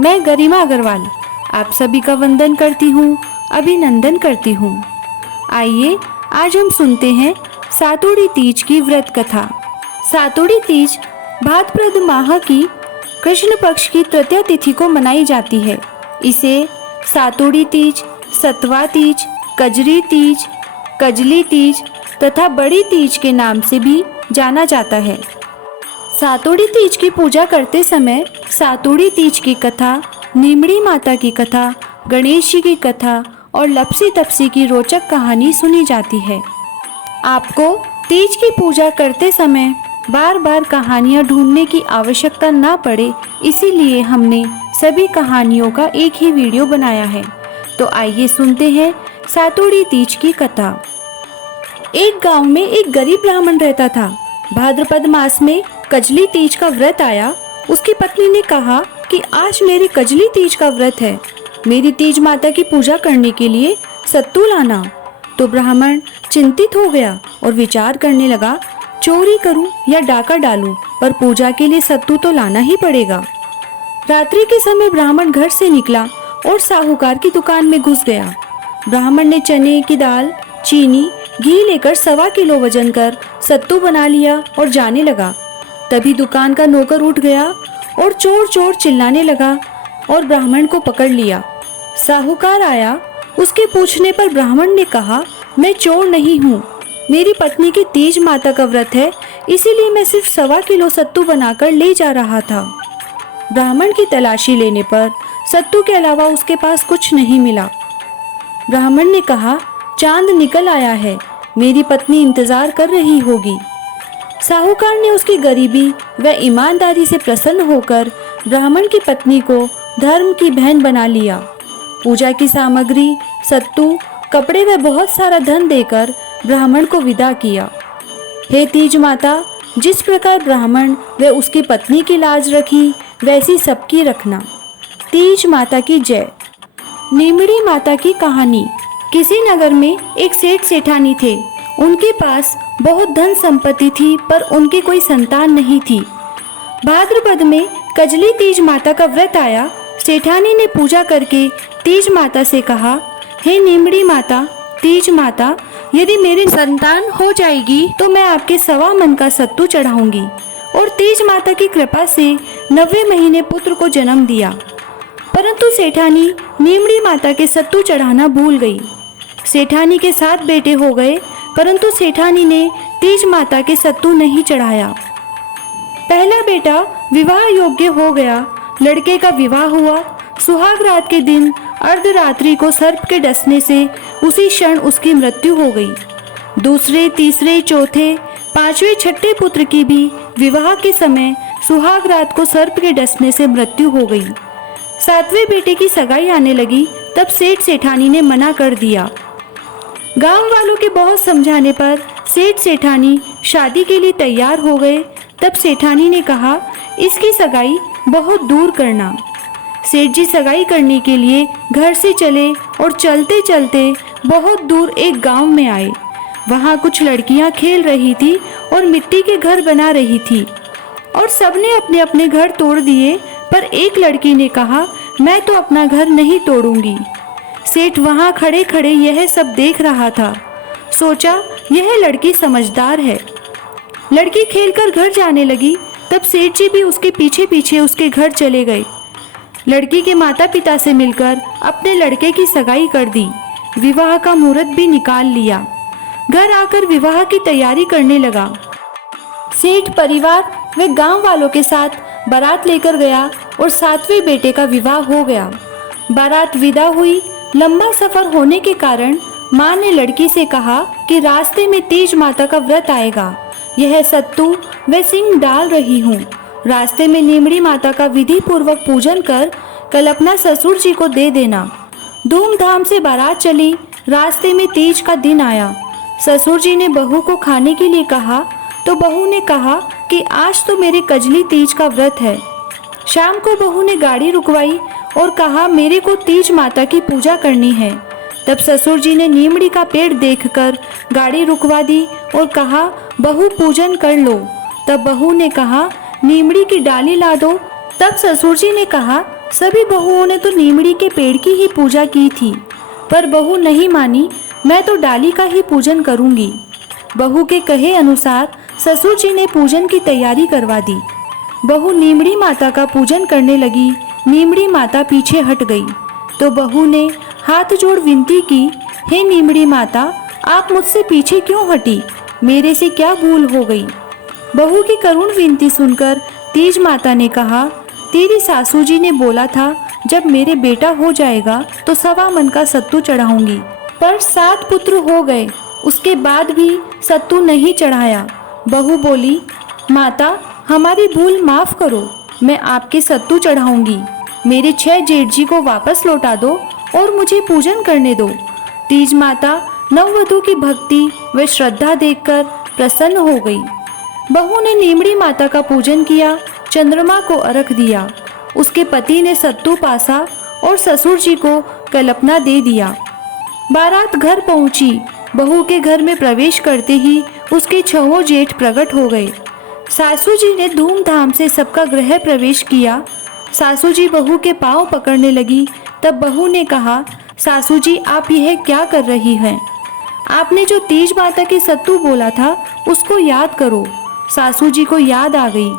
मैं गरिमा अग्रवाल आप सभी का वंदन करती हूँ, अभिनंदन करती हूँ। आइए आज हम सुनते हैं सातुड़ी तीज की व्रत कथा। सातुड़ी तीज भाद्रपद माह की कृष्ण पक्ष की तृतीया तिथि को मनाई जाती है। इसे सातुड़ी तीज, सतवा तीज, कजरी तीज, कजली तीज तथा बड़ी तीज के नाम से भी जाना जाता है। सातुड़ी तीज की पूजा करते समय सातुड़ी तीज की कथा, नीमड़ी माता की कथा, गणेश जी की कथा और लपसी तपसी की रोचक कहानी सुनी जाती है। आपको तीज की पूजा करते समय बार बार कहानियाँ ढूंढने की आवश्यकता ना पड़े, इसीलिए हमने सभी कहानियों का एक ही वीडियो बनाया है। तो आइए सुनते हैं सातुड़ी तीज की कथा। एक गांव में एक गरीब ब्राह्मण रहता था। भाद्रपद मास में कजली तीज का व्रत आया। उसकी पत्नी ने कहा कि आज मेरी कजली तीज का व्रत है, मेरी तीज माता की पूजा करने के लिए सत्तू लाना। तो ब्राह्मण चिंतित हो गया और विचार करने लगा, चोरी करूं या डाका डालूं, पर पूजा के लिए सत्तू तो लाना ही पड़ेगा। रात्रि के समय ब्राह्मण घर से निकला और साहूकार की दुकान में घुस गया। ब्राह्मण ने चने की दाल, चीनी, घी लेकर 1.25 किलो वजन कर सत्तू बना लिया और जाने लगा। तभी दुकान का नौकर उठ गया और चोर चोर चिल्लाने लगा और ब्राह्मण को पकड़ लिया। साहूकार आया। उसके पूछने पर ब्राह्मण ने कहा, मैं चोर नहीं हूँ, मेरी पत्नी की तीज माता का व्रत है, इसीलिए मैं सिर्फ 1.25 किलो सत्तू बनाकर ले जा रहा था। ब्राह्मण की तलाशी लेने पर सत्तू के अलावा उसके पास कुछ नहीं मिला। ब्राह्मण ने कहा, चांद निकल आया है, मेरी पत्नी इंतजार कर रही होगी। साहूकार ने उसकी गरीबी व ईमानदारी से प्रसन्न होकर ब्राह्मण की पत्नी को धर्म की बहन बना लिया। पूजा की सामग्री, सत्तू, कपड़े व बहुत सारा धन देकर ब्राह्मण को विदा किया। हे तीज माता, जिस प्रकार ब्राह्मण व उसकी पत्नी की लाज रखी, वैसी सबकी रखना। तीज माता की जय। नीमड़ी माता की कहानी। किसी नगर में एक सेठ सेठानी थे। उनके पास बहुत धन संपत्ति थी, पर उनकी कोई संतान नहीं थी। भाद्रपद में कजली तीज माता का व्रत आया। सेठानी ने पूजा करके तीज माता से कहा, हे नीमड़ी माता, तीज माता, यदि मेरी संतान हो जाएगी तो मैं आपके 1.25 मन का सत्तू चढ़ाऊंगी। और तीज माता की कृपा से 90 महीने पुत्र को जन्म दिया। परंतु सेठानी नीमड़ी माता के सत्तू चढ़ाना भूल गई। सेठानी के 7 बेटे हो गए, परंतु सेठानी ने तीज माता के सत्तू नहीं चढ़ाया। पहला बेटा विवाह योग्य हो गया। लड़के का विवाह हुआ। सुहाग रात के दिन अर्धरात्रि को सर्प के डसने से उसी क्षण उसकी मृत्यु हो गई। दूसरे, तीसरे, चौथे, 5वें, 6ठे पुत्र की भी विवाह के समय सुहाग रात को सर्प के डसने से मृत्यु हो गई। 7वें बेटे की सगाई आने लगी, तब सेठ सेठानी ने मना कर दिया। गांव वालों के बहुत समझाने पर सेठ सेठानी शादी के लिए तैयार हो गए। तब सेठानी ने कहा, इसकी सगाई बहुत दूर करना। सेठ जी सगाई करने के लिए घर से चले और चलते चलते बहुत दूर एक गांव में आए। वहां कुछ लड़कियां खेल रही थी और मिट्टी के घर बना रही थी और सबने अपने अपने घर तोड़ दिए, पर एक लड़की ने कहा, मैं तो अपना घर नहीं तोड़ूंगी। सेठ वहां खड़े खड़े यह सब देख रहा था। सोचा, यह लड़की समझदार है। लड़की खेलकर घर जाने लगी। तब सेठ जी भी उसके पीछे पीछे उसके घर चले गए। लड़की के माता पिता से मिलकर अपने लड़के की सगाई कर दी। विवाह का मुहूर्त भी निकाल लिया। घर आकर विवाह की तैयारी करने लगा। सेठ परिवार व गांव वालों के साथ बारात लेकर गया और 7वें बेटे का विवाह हो गया। बारात विदा हुई। लंबा सफर होने के कारण माँ ने लड़की से कहा कि रास्ते में तीज माता का व्रत आएगा, यह सत्तू व सिंग डाल रही हूँ। रास्ते में नीमड़ी माता का विधि पूर्वक पूजन कर कल अपना ससुर जी को दे देना। धूमधाम से बारात चली। रास्ते में तीज का दिन आया। ससुर जी ने बहू को खाने के लिए कहा तो बहू ने कहा कि आज तो मेरे कजली तीज का व्रत है। शाम को बहू ने गाड़ी रुकवाई और कहा, मेरे को तीज माता की पूजा करनी है। तब ससुर जी ने नीमड़ी का पेड़ देखकर गाड़ी रुकवा दी और कहा, बहू पूजन कर लो। तब बहू ने कहा, नीमड़ी की डाली ला दो। तब ससुर जी ने कहा, सभी बहुओं ने तो नीमड़ी के पेड़ की ही पूजा की थी, पर बहू नहीं मानी, मैं तो डाली का ही पूजन करूंगी। बहू के कहे अनुसार ससुर जी ने पूजन की तैयारी करवा दी। बहू नीमड़ी माता का पूजन करने लगी। नीमड़ी माता पीछे हट गई तो बहू ने हाथ जोड़ विनती की, हे नीमड़ी माता, आप मुझसे पीछे क्यों हटी? मेरे से क्या भूल हो गई? बहू की करुण विनती सुनकर तीज माता ने कहा, तेरी सासू जी ने बोला था जब मेरे बेटा हो जाएगा तो 1.25 मन का सत्तू चढ़ाऊंगी, पर 7 पुत्र हो गए, उसके बाद भी सत्तू नहीं चढ़ाया। बहू बोली, माता हमारी भूल माफ करो, मैं आपके सत्तू चढ़ाऊंगी। मेरे 6 जेठ जी को वापस लौटा दो और मुझे पूजन करने दो। तीज माता नववधू की भक्ति व श्रद्धा देखकर प्रसन्न हो गई। बहू ने नीमड़ी माता का पूजन किया, चंद्रमा को अर्घ दिया। उसके पति ने सत्तू पासा और ससुर जी को कल्पना दे दिया। बारात घर पहुंची। बहू के घर में प्रवेश करते ही उसके 6 जेठ प्रकट हो गए। सासू जी ने धूमधाम से सबका गृह प्रवेश किया। सासू जी बहू के पांव पकड़ने लगी। तब बहू ने कहा, सासू जी आप यह क्या कर रही हैं? आपने जो तीज माता के सत्तू बोला था उसको याद करो। सासू जी को याद आ गई।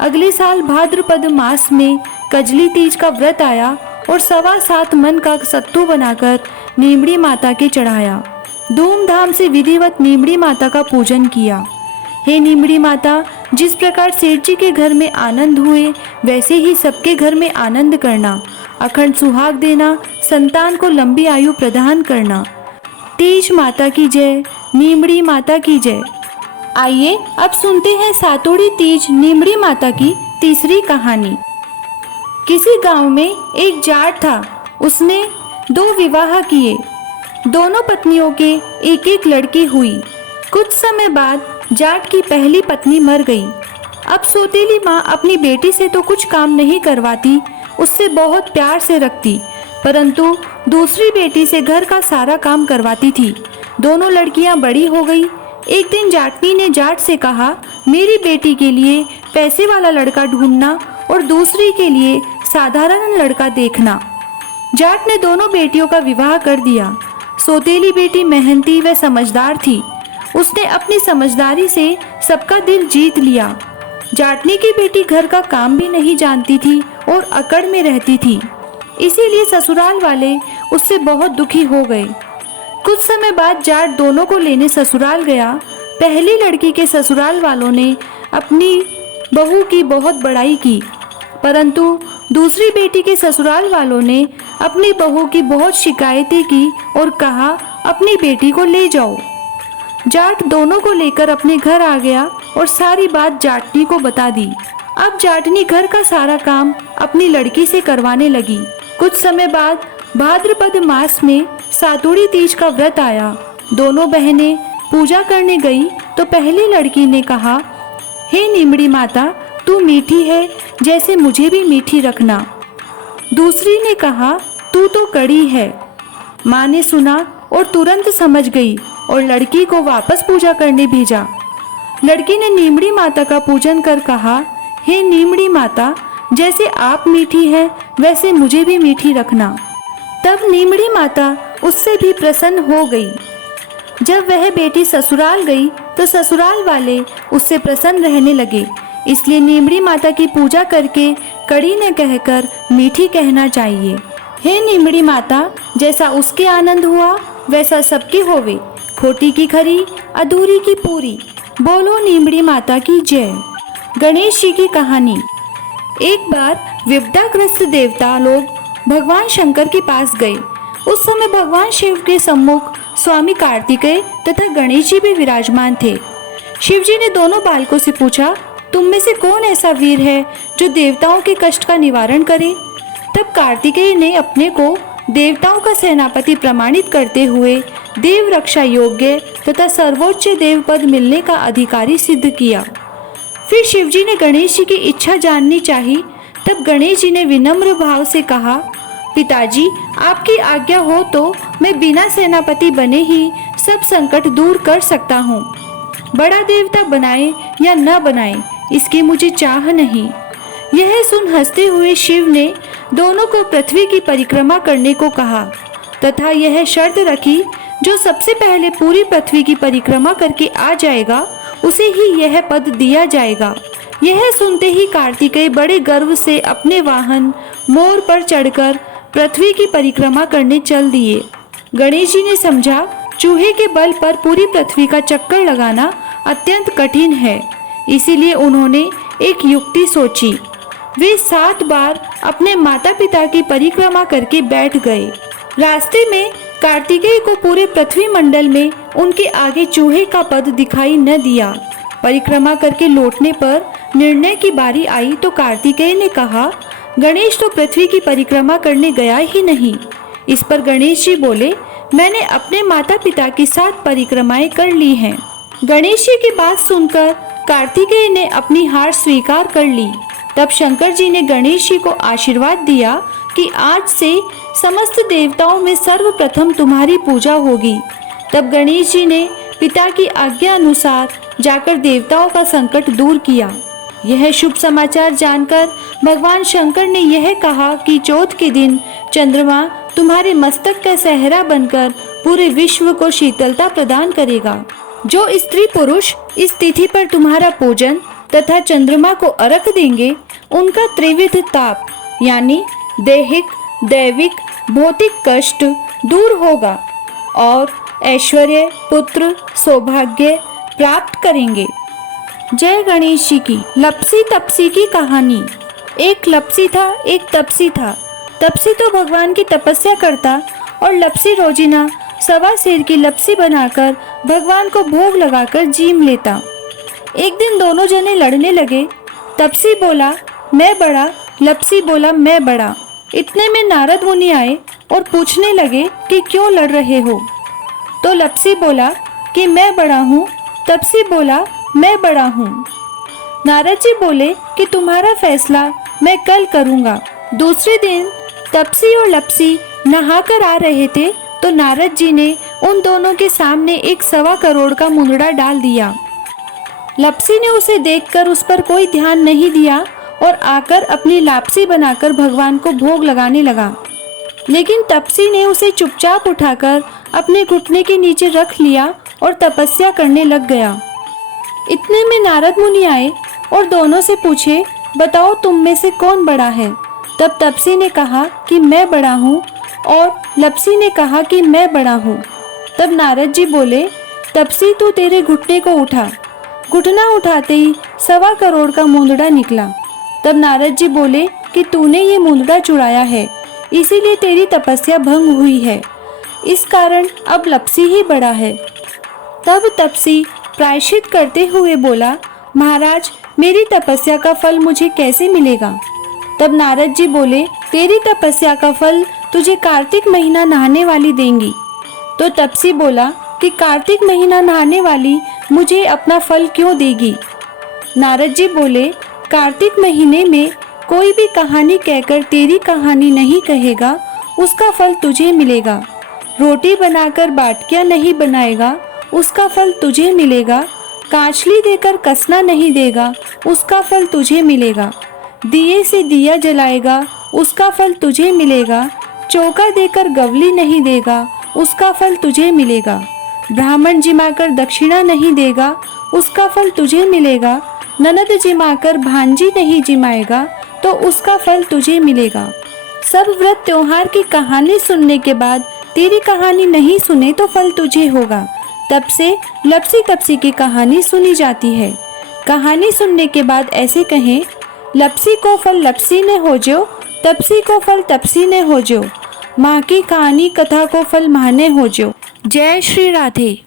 अगले साल भाद्रपद मास में कजली तीज का व्रत आया और 7.25 मन का सत्तू बनाकर नीमड़ी माता के चढ़ाया। धूमधाम से विधिवत नीमड़ी माता का पूजन किया। हे नीमड़ी माता, जिस प्रकार सेठ जी के घर में आनंद हुए वैसे ही सबके घर में आनंद करना, अखंड सुहाग देना, संतान को लंबी आयु प्रदान करना। तीज माता की जय, नीमड़ी माता की जय। आइए अब सुनते हैं सातोड़ी तीज नीमड़ी माता की तीसरी कहानी। किसी गांव में एक जाट था। उसने 2 विवाह किए। दोनों पत्नियों के एक एक लड़की हुई। कुछ समय बाद जाट की पहली पत्नी मर गई। अब सौतेली माँ अपनी बेटी से तो कुछ काम नहीं करवाती, उससे बहुत प्यार से रखती, परंतु दूसरी बेटी से घर का सारा काम करवाती थी। दोनों लड़कियां बड़ी हो गई। एक दिन जाटनी ने जाट से कहा, मेरी बेटी के लिए पैसे वाला लड़का ढूंढना और दूसरी के लिए साधारण लड़का देखना। जाट ने दोनों बेटियों का विवाह कर दिया। सौतेली बेटी मेहनती व समझदार थी। उसने अपनी समझदारी से सबका दिल जीत लिया। जाटनी की बेटी घर का काम भी नहीं जानती थी और अकड़ में रहती थी, इसीलिए ससुराल वाले उससे बहुत दुखी हो गए। कुछ समय बाद जाट दोनों को लेने ससुराल गया। पहली लड़की के ससुराल वालों ने अपनी बहू की बहुत बड़ाई की, परंतु दूसरी बेटी के ससुराल वालों ने अपनी बहू की बहुत शिकायतें की और कहा, अपनी बेटी को ले जाओ। जाट दोनों को लेकर अपने घर आ गया और सारी बात जाटनी को बता दी। अब जाटनी घर का सारा काम अपनी लड़की से करवाने लगी। कुछ समय बाद भाद्रपद मास में सातोड़ी तीज का व्रत आया। दोनों बहनें पूजा करने गई तो पहली लड़की ने कहा, हे नीमड़ी माता, तू मीठी है, जैसे मुझे भी मीठी रखना। दूसरी ने कहा, तू तो कड़ी है। माँ ने सुना और तुरंत समझ गई और लड़की को वापस पूजा करने भेजा। लड़की ने नीमड़ी माता का पूजन कर कहा, हे नीमड़ी माता, जैसे आप मीठी है वैसे मुझे भी मीठी रखना। तब नीमड़ी माता उससे भी प्रसन्न हो गई। जब वह बेटी ससुराल गई तो ससुराल वाले उससे प्रसन्न रहने लगे। इसलिए नीमड़ी माता की पूजा करके कड़ी न कहकर मीठी कहना चाहिए। हे नीमड़ी माता, जैसा उसके आनंद हुआ वैसा सबके होवे, खोटी की खरी, अधूरी की पूरी। बोलो नीमड़ी माता की जय। गणेश जी की कहानी। एक बार विपदाग्रस्त देवता लोग भगवान शंकर के पास गए। उस समय भगवान शिव के सम्मुख स्वामी कार्तिकेय तथा गणेश जी भी विराजमान थे। शिव जी ने दोनों बालकों से पूछा, तुम में से कौन ऐसा वीर है जो देवताओं के कष्ट का निवारण करे? तब कार्तिकेय ने अपने को देवताओं का सेनापति प्रमाणित करते हुए देव रक्षा योग्य तथा सर्वोच्च देव पद मिलने का अधिकारी सिद्ध किया। फिर शिवजी ने गणेश जी की इच्छा जाननी चाही। तब गणेश जी ने विनम्र भाव से कहा, पिताजी, आपकी आज्ञा हो तो मैं बिना सेनापति बने ही सब संकट दूर कर सकता हूँ। बड़ा देवता बनाए या न बनाए इसकी मुझे चाह नहीं। यह सुन हंसते हुए शिव ने दोनों को पृथ्वी की परिक्रमा करने को कहा तथा यह शर्त रखी, जो सबसे पहले पूरी पृथ्वी की परिक्रमा करके आ जाएगा उसे ही यह पद दिया जाएगा। यह सुनते ही कार्तिकेय बड़े गर्व से अपने वाहन मोर पर चढ़कर पृथ्वी की परिक्रमा करने चल दिए। गणेश जी ने समझा, चूहे के बल पर पूरी पृथ्वी का चक्कर लगाना अत्यंत कठिन है, इसीलिए उन्होंने एक युक्ति सोची। वे 7 बार अपने माता पिता की परिक्रमा करके बैठ गए। रास्ते में कार्तिकेय को पूरे पृथ्वी मंडल में उनके आगे चूहे का पद दिखाई न दिया। परिक्रमा करके लौटने पर निर्णय की बारी आई तो कार्तिकेय ने कहा, गणेश तो पृथ्वी की परिक्रमा करने गया ही नहीं। इस पर गणेश जी बोले, मैंने अपने माता पिता की 7 परिक्रमाएं कर ली हैं। गणेश जी की बात सुनकर कार्तिकेय ने अपनी हार स्वीकार कर ली। तब शंकर जी ने गणेश जी को आशीर्वाद दिया कि आज से समस्त देवताओं में सर्वप्रथम तुम्हारी पूजा होगी। तब गणेश जी ने पिता की आज्ञा अनुसार जाकर देवताओं का संकट दूर किया। यह शुभ समाचार जानकर भगवान शंकर ने यह कहा कि चौथ के दिन चंद्रमा तुम्हारे मस्तक का सेहरा बनकर पूरे विश्व को शीतलता प्रदान करेगा। जो स्त्री पुरुष इस तिथि पर तुम्हारा पूजन तथा चंद्रमा को अर्घ देंगे, उनका त्रिविध ताप यानी दैहिक, दैविक, भौतिक कष्ट दूर होगा और ऐश्वर्य, पुत्र, सौभाग्य प्राप्त करेंगे। जय गणेश जी की। लपसी तपसी की कहानी। एक लपसी था, एक तपसी था। तपसी तो भगवान की तपस्या करता और लपसी रोजीना 1.25 सेर की लपसी बनाकर भगवान को भोग लगाकर जीम लेता। एक दिन दोनों जने लड़ने लगे। तपसी बोला, मैं बड़ा, लपसी बोला, मैं बड़ा। इतने में नारद मुनि आए और पूछने लगे कि क्यों लड़ रहे हो। तो लपसी बोला कि मैं बड़ा हूँ। तपसी बोला, मैं बड़ा हूँ। नारद जी बोले कि तुम्हारा फैसला मैं कल करूँगा। दूसरे दिन तपसी और लपसी नहाकर आ रहे थे तो नारद जी ने उन दोनों के सामने एक 1.25 करोड़ का मुंदड़ा डाल दिया। लपसी ने उसे देखकर उस पर कोई ध्यान नहीं दिया और आकर अपनी लापसी बनाकर भगवान को भोग लगाने लगा। लेकिन तपसी ने उसे चुपचाप उठाकर अपने घुटने के नीचे रख लिया और तपस्या करने लग गया। इतने में नारद मुनि आए और दोनों से पूछे, बताओ तुम में से कौन बड़ा है। तब तपसी ने कहा कि मैं बड़ा हूँ और लपसी ने कहा कि मैं बड़ा हूँ। तब नारद जी बोले, तपसी तू तेरे घुटने को उठा। घुटना उठाते ही 1.25 करोड़ का मुंदड़ा निकला। तब नारद जी बोले कि तूने ये मुंदड़ा चुराया है, इसीलिए तेरी तपस्या भंग हुई है। इस कारण अब लपसी ही बड़ा है। तब तपसी प्रायश्चित करते हुए बोला, महाराज मेरी तपस्या का फल मुझे कैसे मिलेगा। तब नारद जी बोले, तेरी तपस्या का फल तुझे कार्तिक महीना नहाने वाली देंगी। तो तपसी बोला कि कार्तिक महीना नहाने वाली मुझे अपना फल क्यों देगी। नारद जी बोले, कार्तिक महीने में कोई भी कहानी कहकर तेरी कहानी नहीं कहेगा, उसका फल तुझे मिलेगा। रोटी बनाकर बाटियां नहीं बनाएगा, उसका फल तुझे मिलेगा। कांचली देकर कसना नहीं देगा, उसका फल तुझे मिलेगा। दिए से दिया जलाएगा, उसका फल तुझे मिलेगा। चौका देकर गवली नहीं देगा, उसका फल तुझे मिलेगा। ब्राह्मण जिमाकर दक्षिणा नहीं देगा, उसका फल तुझे मिलेगा। ननद जिमाकर भांजी नहीं जिमाएगा, तो उसका फल तुझे मिलेगा। सब व्रत त्योहार की कहानी सुनने के बाद तेरी कहानी नहीं सुने तो फल तुझे होगा। तब से लपसी तपसी की कहानी सुनी जाती है। कहानी सुनने के बाद ऐसे कहें, लपसी को फल लपसी ने हो जो, तपसी को फल तपसी ने हो जो, माँ की कहानी कथा को फल माँ ने हो जो। जय श्री राधे।